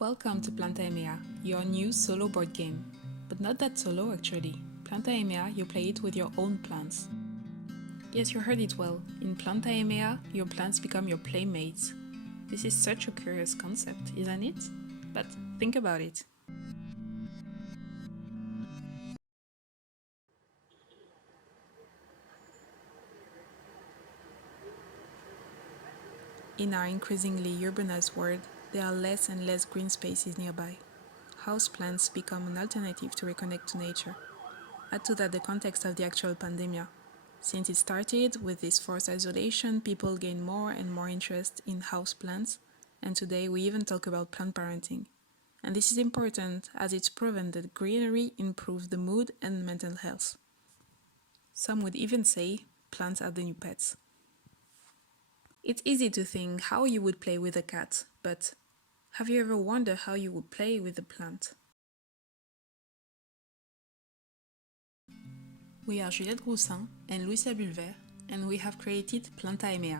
Welcome to Plantae Mea, your new solo board game. But not that solo actually. Plantae Mea, you play it with your own plants. Yes, you heard it well. In Plantae Mea, your plants become your playmates. This is such a curious concept, isn't it? But think about it. In our increasingly urbanized world, there are less and less green spaces nearby. Houseplants become an alternative to reconnect to nature. Add to that the context of the actual pandemic. Since it started with this forced isolation, people gain more and more interest in houseplants, and today we even talk about plant parenting. And this is important as it's proven that greenery improves the mood and mental health. Some would even say plants are the new pets. It's easy to think how you would play with a cat, but have you ever wondered how you would play with a plant? We are Juliette Groussin and Lucia Bulver, and we have created Plantae Mea.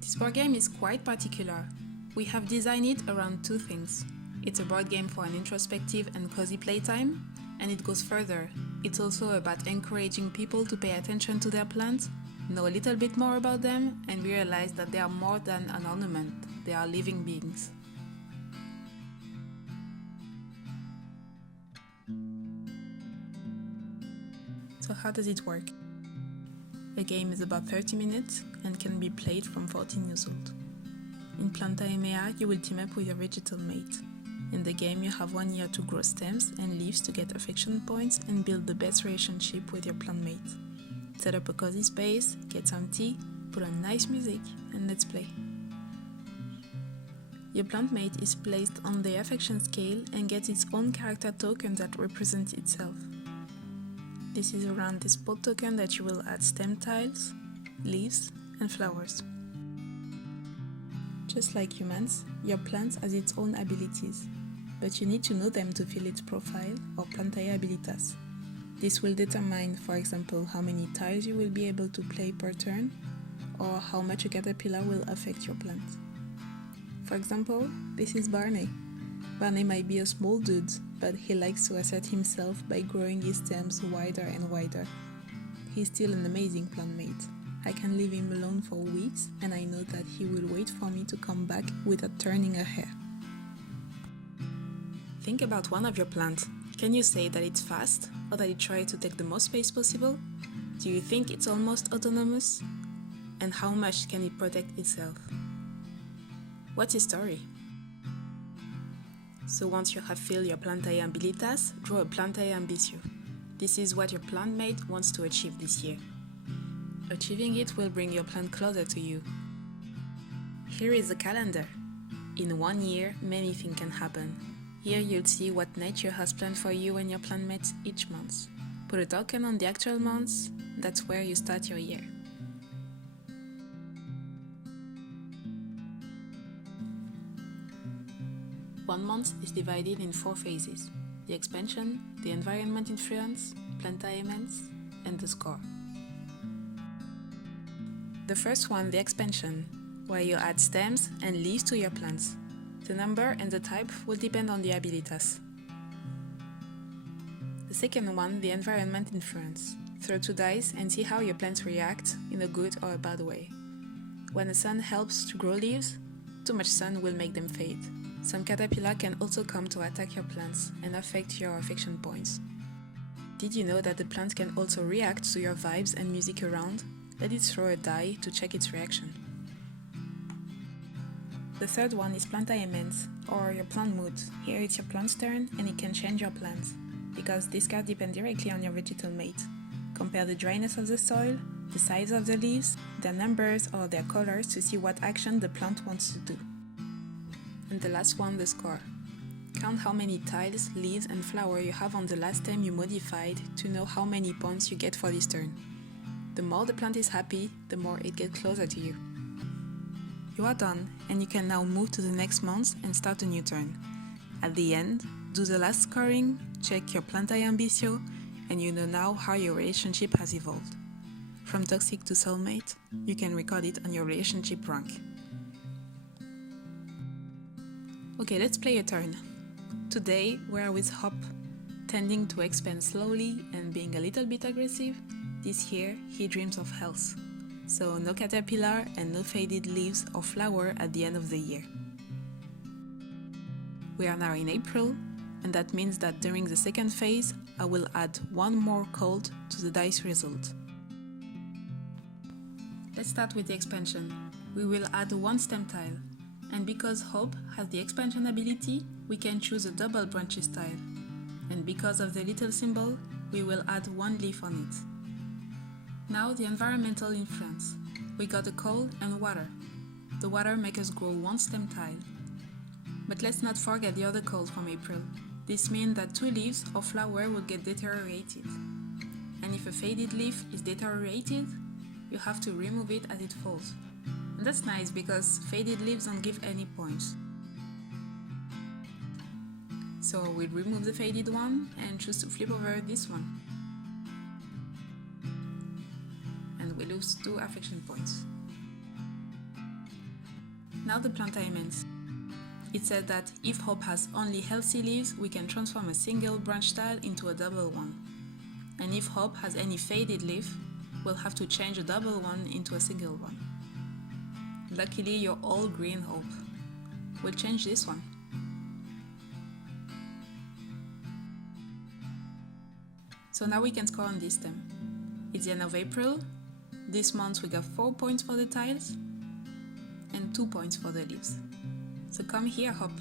This board game is quite particular. We have designed it around two things. It's a board game for an introspective and cozy playtime, and it goes further. It's also about encouraging people to pay attention to their plants, know a little bit more about them, and realize that they are more than an ornament, they are living beings. So how does it work? The game is about 30 minutes and can be played from 14 years old. In Plantae Mea, you will team up with your vegetal mate. In the game, you have 1 year to grow stems and leaves to get affection points and build the best relationship with your plant mate. Set up a cozy space, get some tea, put on nice music, and let's play. Your plant mate is placed on the affection scale and gets its own character token that represents itself. This is around this spot token that you will add stem tiles, leaves, and flowers. Just like humans, your plant has its own abilities, but you need to know them to fill its profile or Plantae habilitas. This will determine, for example, how many tiles you will be able to play per turn, or how much a caterpillar will affect your plant. For example, this is Barney. Barney might be a small dude, but he likes to assert himself by growing his stems wider and wider. He's still an amazing plant mate. I can leave him alone for weeks, and I know that he will wait for me to come back without turning a hair. Think about one of your plants. Can you say that it's fast, or that it tries to take the most space possible? Do you think it's almost autonomous? And how much can it protect itself? What's his story? So once you have filled your Plantae habilitas, draw a Plantae ambitio. This is what your plant mate wants to achieve this year. Achieving it will bring your plant closer to you. Here is the calendar. In 1 year, many things can happen. Here you'll see what nature has planned for you and your plant mates each month. Put a token on the actual months, that's where you start your year. One month is divided in 4 phases: the expansion, the environment influence, Plantae events, and the score. The first one, the expansion, where you add stems and leaves to your plants. The number and the type will depend on the habilitas. The second one, the environment influence. Throw 2 dice and see how your plants react in a good or a bad way. When the sun helps to grow leaves, too much sun will make them fade. Some caterpillar can also come to attack your plants and affect your affection points. Did you know that the plant can also react to your vibes and music around? Let it throw a die to check its reaction. The third one is Plantae events, or your plant mood. Here it's your plant's turn and it can change your plants, because this card depends directly on your vegetal mate. Compare the dryness of the soil, the size of the leaves, their numbers or their colors to see what action the plant wants to do. And the last one, the score. Count how many tiles, leaves and flowers you have on the last stem you modified to know how many points you get for this turn. The more the plant is happy, the more it gets closer to you. You are done, and you can now move to the next month and start a new turn. At the end, do the last scoring, check your Plantae ambitio, and you know now how your relationship has evolved. From toxic to soulmate, you can record it on your relationship rank. Okay, let's play a turn. Today we are with Hop, tending to expand slowly and being a little bit aggressive. This year he dreams of health. So no caterpillar and no faded leaves or flower at the end of the year. We are now in April, and that means that during the second phase I will add one more cold to the dice result. Let's start with the expansion. We will add one stem tile, and because Hope has the expansion ability, we can choose a double branches tile. And because of the little symbol, we will add one leaf on it. Now the environmental influence. We got a cold and water. The water makes us grow one stem tile. But let's not forget the other cold from April. This means that 2 leaves or flower will get deteriorated. And if a faded leaf is deteriorated, you have to remove it as it falls. And that's nice because faded leaves don't give any points. So we'll remove the faded one and choose to flip over this one. And we lose 2 affection points. Now the Plantae Mea. It said that if Hope has only healthy leaves, we can transform a single branch tile into a double one. And if Hope has any faded leaf, we'll have to change a double one into a single one. Luckily, you're all green Hope. We'll change this one. So now we can score on this stem. It's the end of April. This month we got 4 points for the tiles and 2 points for the leaves. So come here, Hop.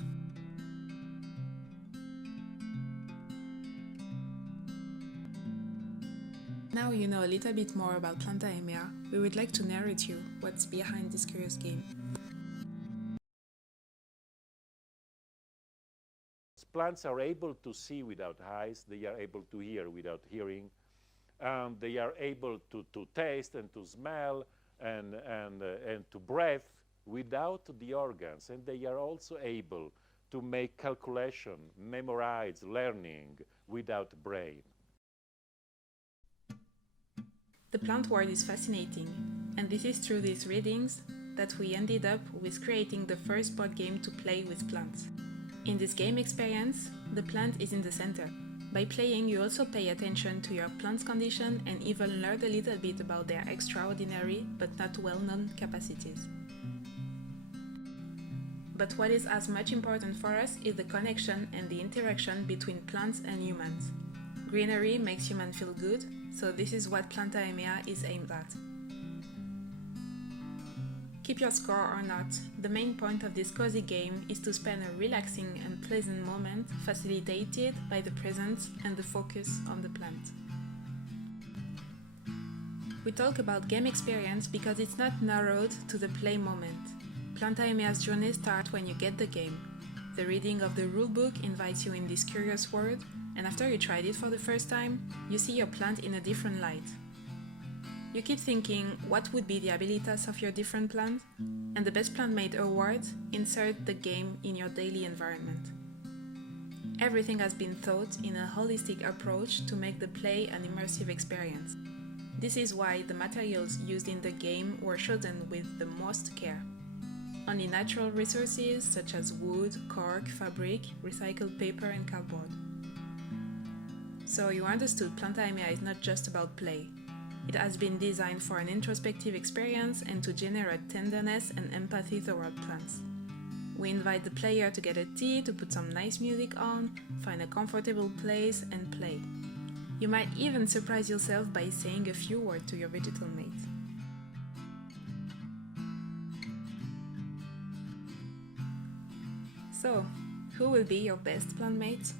Now you know a little bit more about Plantae Mea, we would like to narrate you what's behind this curious game. Plants are able to see without eyes, they are able to hear without hearing, they are able to taste and to smell and to breathe without the organs, and they are also able to make calculation, memorize, learning without brain. The plant world is fascinating, and this is through these readings that we ended up with creating the first board game to play with plants. In this game experience, the plant is in the center. By playing, you also pay attention to your plant's condition and even learn a little bit about their extraordinary but not well-known capacities. But what is as much important for us is the connection and the interaction between plants and humans. Greenery makes humans feel good, so this is what Plantae Mea is aimed at. Keep your score or not, the main point of this cozy game is to spend a relaxing and pleasant moment facilitated by the presence and the focus on the plant. We talk about game experience because it's not narrowed to the play moment. Plantae Mea's journey starts when you get the game. The reading of the rulebook invites you in this curious world, and after you tried it for the first time, you see your plant in a different light. You keep thinking, what would be the abilities of your different plant? And the Best Plantmate award insert the game in your daily environment. Everything has been thought in a holistic approach to make the play an immersive experience. This is why the materials used in the game were chosen with the most care. Only natural resources such as wood, cork, fabric, recycled paper and cardboard. So you understood Plantae Mea is not just about play. It has been designed for an introspective experience and to generate tenderness and empathy toward plants. We invite the player to get a tea, to put some nice music on, find a comfortable place and play. You might even surprise yourself by saying a few words to your vegetal mate. So, who will be your best plant mate?